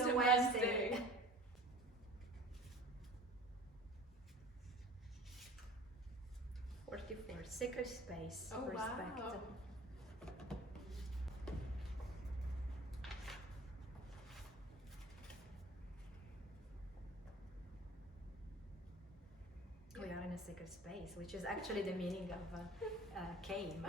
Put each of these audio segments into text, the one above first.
Wisdom Wednesday. 44. Sacred space. Oh, Respect. wow. We are in a sacred space, which is actually the meaning of Caim.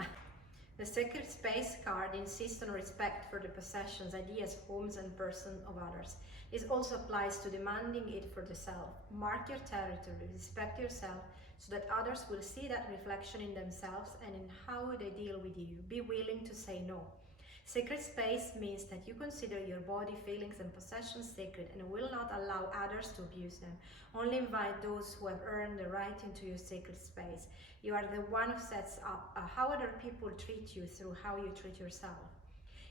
The sacred space card insists on respect for the possessions, ideas, homes, and person of others. This also applies to demanding it for the self. Mark your territory, respect yourself, so that others will see that reflection in themselves and in how they deal with you. Be willing to say no. Sacred space means that you consider your body, feelings, and possessions sacred and will not allow others to abuse them. Only invite those who have earned the right into your sacred space. You are the one who sets up how other people treat you through how you treat yourself.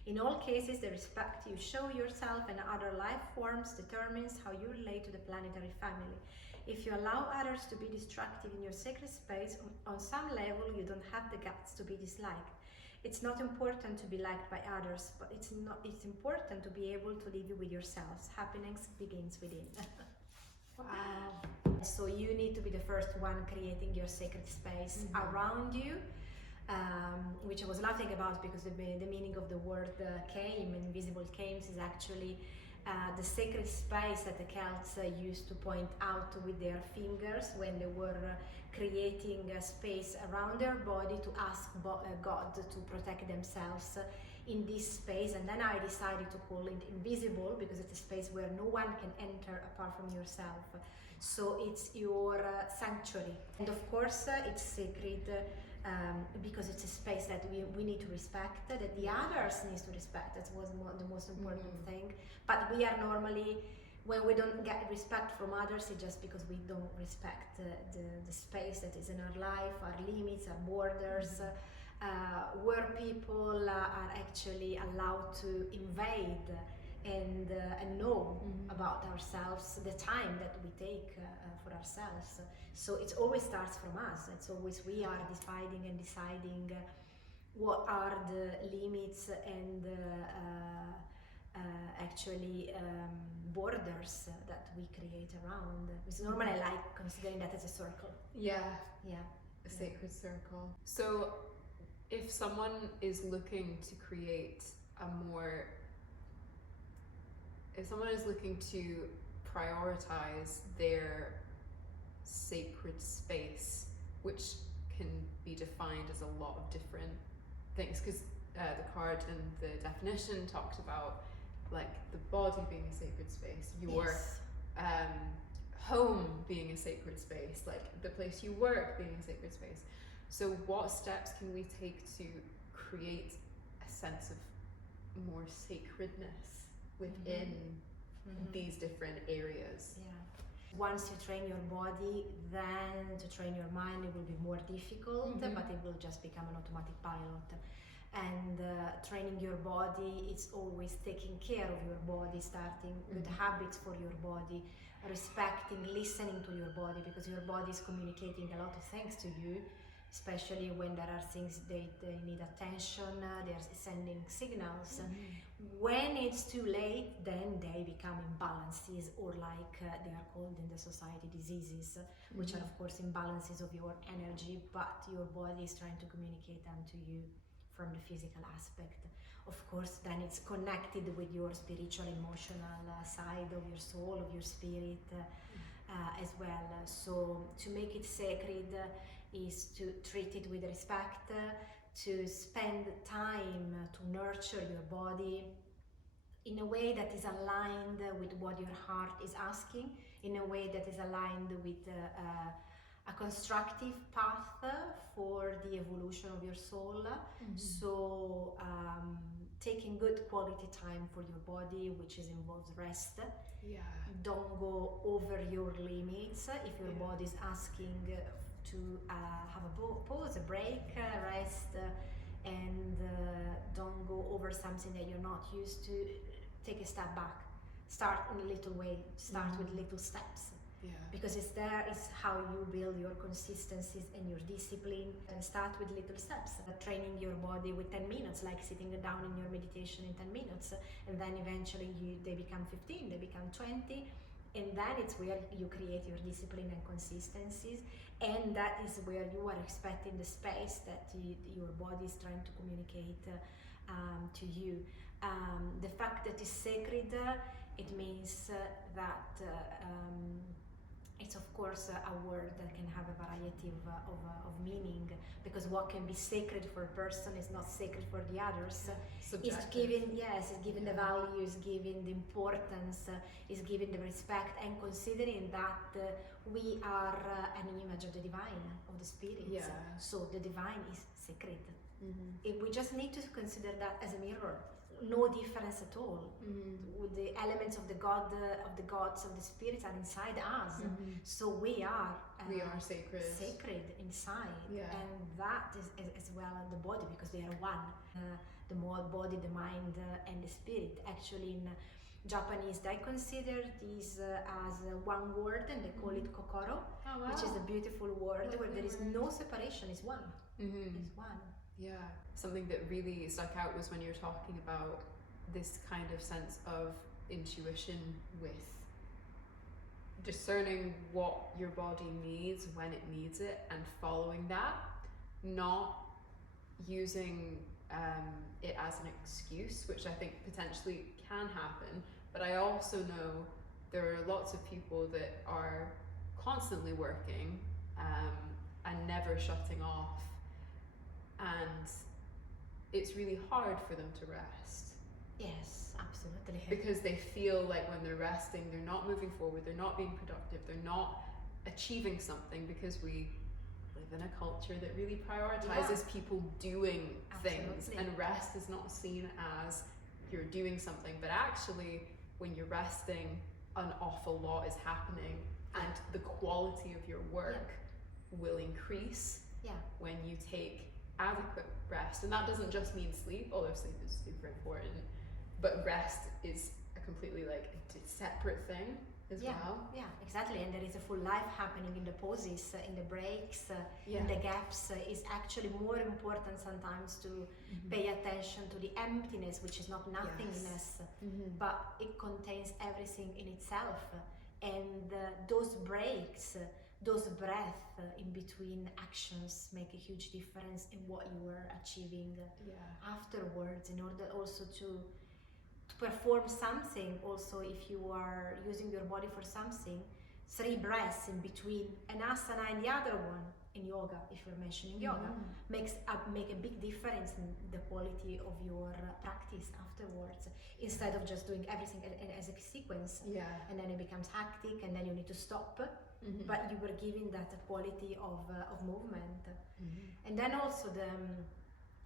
In all cases, the respect you show yourself and other life forms determines how you relate to the planetary family. If you allow others to be destructive in your sacred space, on some level you don't have the guts to be disliked. It's not important to be liked by others, but it's important to be able to live with yourselves. Happiness begins within. Wow. So you need to be the first one creating your sacred space around you, which I was laughing about because the meaning of the word Caim, Invisible Caims, is actually the sacred space that the Celts used to point out with their fingers when they were creating a space around their body to ask God to protect themselves in this space. And then I decided to call it invisible because it's a space where no one can enter apart from yourself. So it's your sanctuary. And of course it's sacred because it's a space that we need to respect, that the others need to respect. That was the most important thing. But we are normally, when we don't get respect from others, it's just because we don't respect the space that is in our life, our limits, our borders, where people are actually allowed to invade and know about ourselves, the time that we take for ourselves. So it always starts from us. It's always we are deciding what are the limits and actually borders that we create around. Because normally I like considering that as a circle. Yeah. Yeah. A sacred circle. So if someone is looking to create if someone is looking to prioritize their sacred space, which can be defined as a lot of different things, because the card and the definition talked about like the body being a sacred space, your home being a sacred space, like the place you work being a sacred space. So what steps can we take to create a sense of more sacredness within these different areas? Yeah. Once you train your body, then to train your mind it will be more difficult, but it will just become an automatic pilot. And training your body, it's always taking care of your body, starting with habits for your body, respecting, listening to your body, because your body is communicating a lot of things to you, especially when there are things they need attention, they're sending signals. When it's too late, then they become imbalances, or like they are called in the society diseases, which are of course imbalances of your energy, but your body is trying to communicate them to you from the physical aspect. Of course, then it's connected with your spiritual, emotional side of your soul, of your spirit as well. So to make it sacred is to treat it with respect, to spend time to nurture your body in a way that is aligned with what your heart is asking, in a way that is aligned with a constructive path for the evolution of your soul. So taking good quality time for your body, which involves rest. Don't go over your limits. If your body is asking to have a pause, a break, rest, and don't go over something that you're not used to, take a step back. Start in a little way, start with little steps. Yeah. Because it's how you build your consistencies and your discipline, and start with little steps. Training your body with 10 minutes, like sitting down in your meditation in 10 minutes, and then eventually they become 15, they become 20, and then it's where you create your discipline and consistencies, and that is where you are expecting the space that your body is trying to communicate to you. The fact that it's sacred, it means that it's of course a word that can have a variety of meaning, because what can be sacred for a person is not sacred for the others. Subjective. It's given the values, given the importance, is given the respect, and considering that we are an image of the divine, of the spirits. Yeah. So the divine is sacred. Mm-hmm. We just need to consider that as a mirror. No difference at all. With the elements of the gods, of the spirits are inside us. So we are sacred. Sacred inside. Yeah. And that is as well the body, because they are one. The body, the mind, and the spirit. Actually, in Japanese, they consider these as one word, and they call it kokoro, which is a beautiful word where there is no separation. It's one. It's one. Yeah. Something that really stuck out was when you're talking about this kind of sense of intuition with discerning what your body needs when it needs it and following that, not using it as an excuse, which I think potentially can happen. But I also know there are lots of people that are constantly working and never shutting off, and it's really hard for them to rest. Yes, absolutely. Because they feel like when they're resting, they're not moving forward, they're not being productive, they're not achieving something, because we live in a culture that really prioritizes people doing things, and rest is not seen as you're doing something, but actually when you're resting, an awful lot is happening, and the quality of your work will increase when you take adequate rest. And that doesn't just mean sleep, although sleep is super important, but rest is a completely separate thing as well. Yeah, exactly. And there is a full life happening in the pauses, in the breaks, in the gaps. It's actually more important sometimes to pay attention to the emptiness, which is not nothingness, but it contains everything in itself. And those breaks, those breaths in between actions make a huge difference in what you are achieving afterwards, in order also to perform something. Also, if you are using your body for something, 3 breaths in between an asana and the other one in yoga, if you're mentioning yoga, make a big difference in the quality of your practice afterwards, instead of just doing everything as a sequence, and then it becomes hectic, and then you need to stop. But you were giving that quality of movement. And then also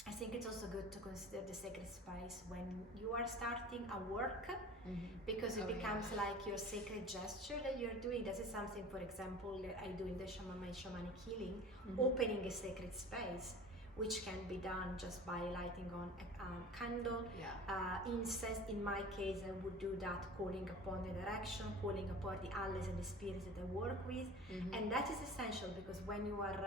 I think it's also good to consider the sacred space when you are starting a work, because it becomes like your sacred gesture that you're doing. This is something, for example, that I do in the shamanic healing, opening a sacred space, which can be done just by lighting on a candle, incense. In my case, I would do that calling upon the direction, calling upon the alleys and the spirits that I work with. And that is essential, because when you are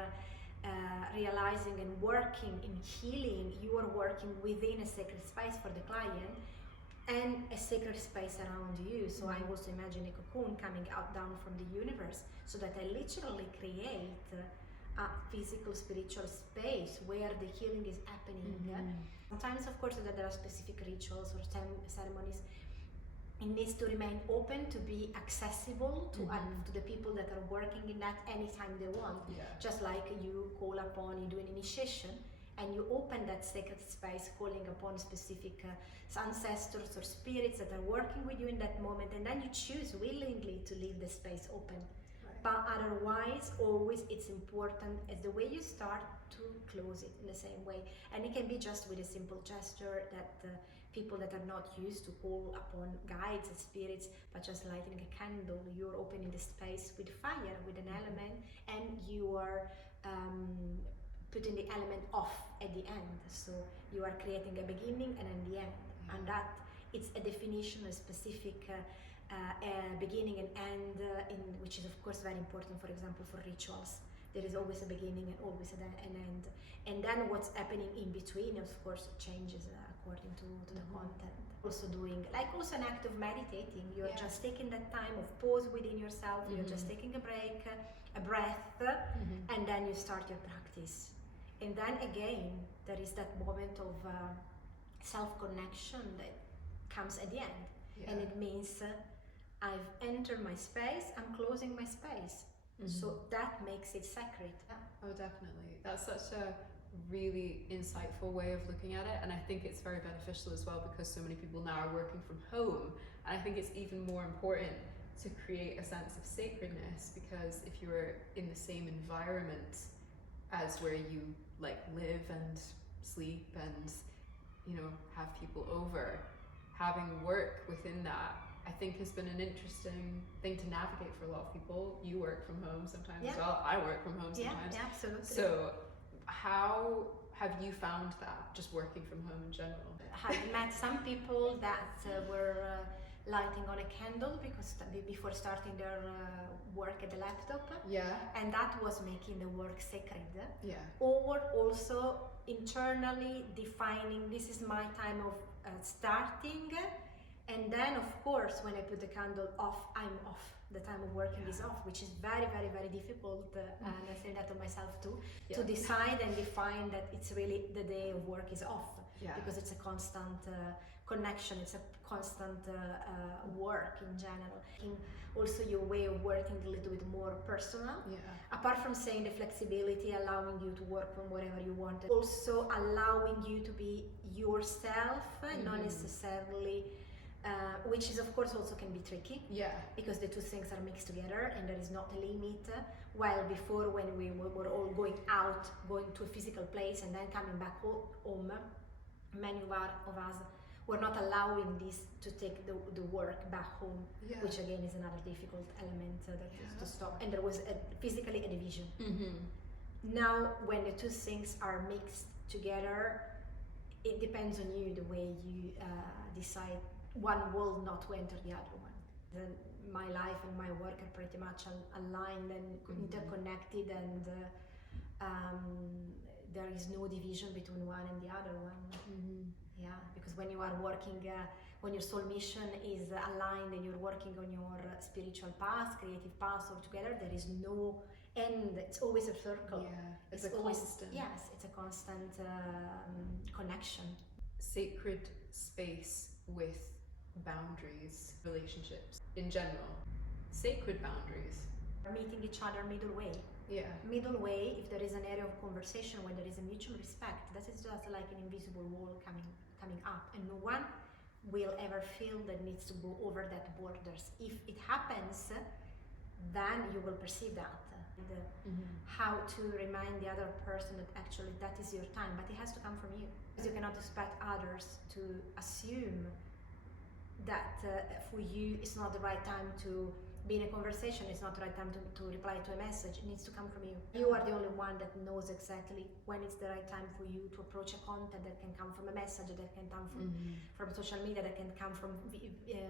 realizing and working in healing, you are working within a sacred space for the client and a sacred space around you. So I also imagine a cocoon coming out down from the universe, so that I literally create a physical spiritual space where the healing is happening. Sometimes, of course, there are specific rituals or ceremonies. It needs to remain open, to be accessible to the people that are working in that anytime they want. Just like you call upon, you do an initiation, and you open that sacred space, calling upon specific ancestors or spirits that are working with you in that moment, and then you choose willingly to leave the space open. But otherwise, always it's important, as the way you start, to close it in the same way. And it can be just with a simple gesture that people that are not used to call upon guides and spirits, but just lighting a candle, you're opening the space with fire, with an element, and you are putting the element off at the end. So you are creating a beginning and an end. And that it's a definition, a specific a beginning and end, which is of course very important, for example, for rituals. There is always a beginning and always an end. And then what's happening in between, of course, changes according to the content. Also doing, like also an act of meditating. You're just taking that time of pause within yourself. You're just taking a break, a breath, and then you start your practice. And then again, there is that moment of self-connection that comes at the end. And it means I've entered my space, I'm closing my space. So that makes it sacred. Oh, definitely. That's such a really insightful way of looking at it, and I think it's very beneficial as well because so many people now are working from home, and I think it's even more important to create a sense of sacredness, because if you're in the same environment as where you like live and sleep and, you know, have people over, having work within that, I think has been an interesting thing to navigate for a lot of people. You work from home sometimes as well. I work from home sometimes. Yeah, absolutely. So how have you found that, just working from home in general? I've met some people that were lighting on a candle before starting their work at the laptop. And that was making the work sacred. Or also internally defining, this is my time of starting, and then of course when I put the candle off, I'm off. The time of working is off, which is very, very, very difficult, and I say that to myself too, to decide and define that it's really the day of work is off, because it's a constant connection, it's a constant work in general. Also your way of working a little bit more personal, apart from saying the flexibility, allowing you to work from wherever you want, also allowing you to be yourself, not necessarily which is of course also can be tricky, because the two things are mixed together and there is not a limit. While before, when we were all going out, going to a physical place and then coming back home, many of us were not allowing this to take the work back home, which again is another difficult element that is to stop. And there was physically a division. Now when the two things are mixed together, it depends on you, the way you decide one will not to enter the other one. My life and my work are pretty much aligned and interconnected, and there is no division between one and the other one. Because when you are working, when your soul mission is aligned and you're working on your spiritual path, creative path all together, there is no end. It's always a circle. It's always constant. Yes, it's a constant connection. Sacred space with boundaries, relationships in general, sacred boundaries. Meeting each other middle way. Middle way, if there is an area of conversation where there is a mutual respect, that is just like an invisible wall coming up, and no one will ever feel that needs to go over that borders. If it happens, then you will perceive that. How to remind the other person that actually that is your time, but it has to come from you. Because you cannot expect others to assume that for you it's not the right time to be in a conversation, it's not the right time to reply to a message. It needs to come from you. You are the only one that knows exactly when it's the right time for you to approach a content that can come from a message, that can come from social media, that can come from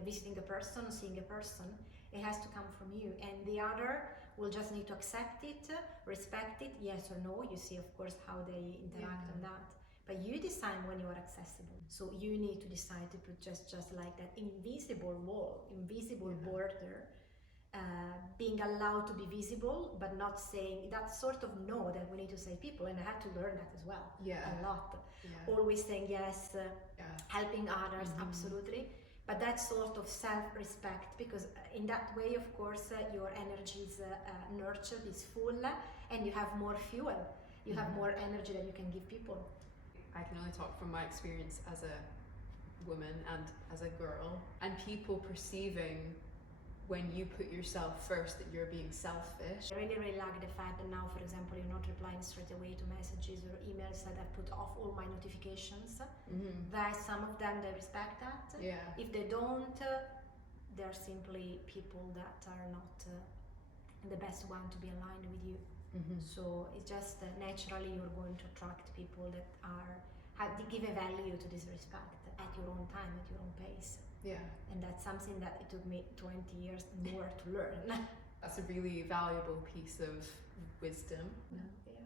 visiting a person, seeing a person. It has to come from you, and the other will just need to accept it, respect it, yes or no. You see of course how they interact on that. But you decide when you are accessible. So you need to decide to put just like that invisible wall, invisible border, being allowed to be visible, but not saying that sort of no that we need to say people. And I had to learn that as well, a lot. Always saying yes, helping others, absolutely. But that sort of self-respect, because in that way, of course, your energy is nurtured, is full, and you have more fuel. You have more energy that you can give people. I can only talk from my experience as a woman and as a girl, and people perceiving when you put yourself first that you're being selfish. I really like the fact that now, for example, you're not replying straight away to messages or emails, that I've put off all my notifications. That some of them, they respect that. If they don't, they're simply people that are not the best one to be aligned with you. So it's just naturally you're going to attract people that are give a value to this respect at your own time, at your own pace. Yeah. And that's something that it took me 20 years more to learn. That's a really valuable piece of wisdom. Yeah.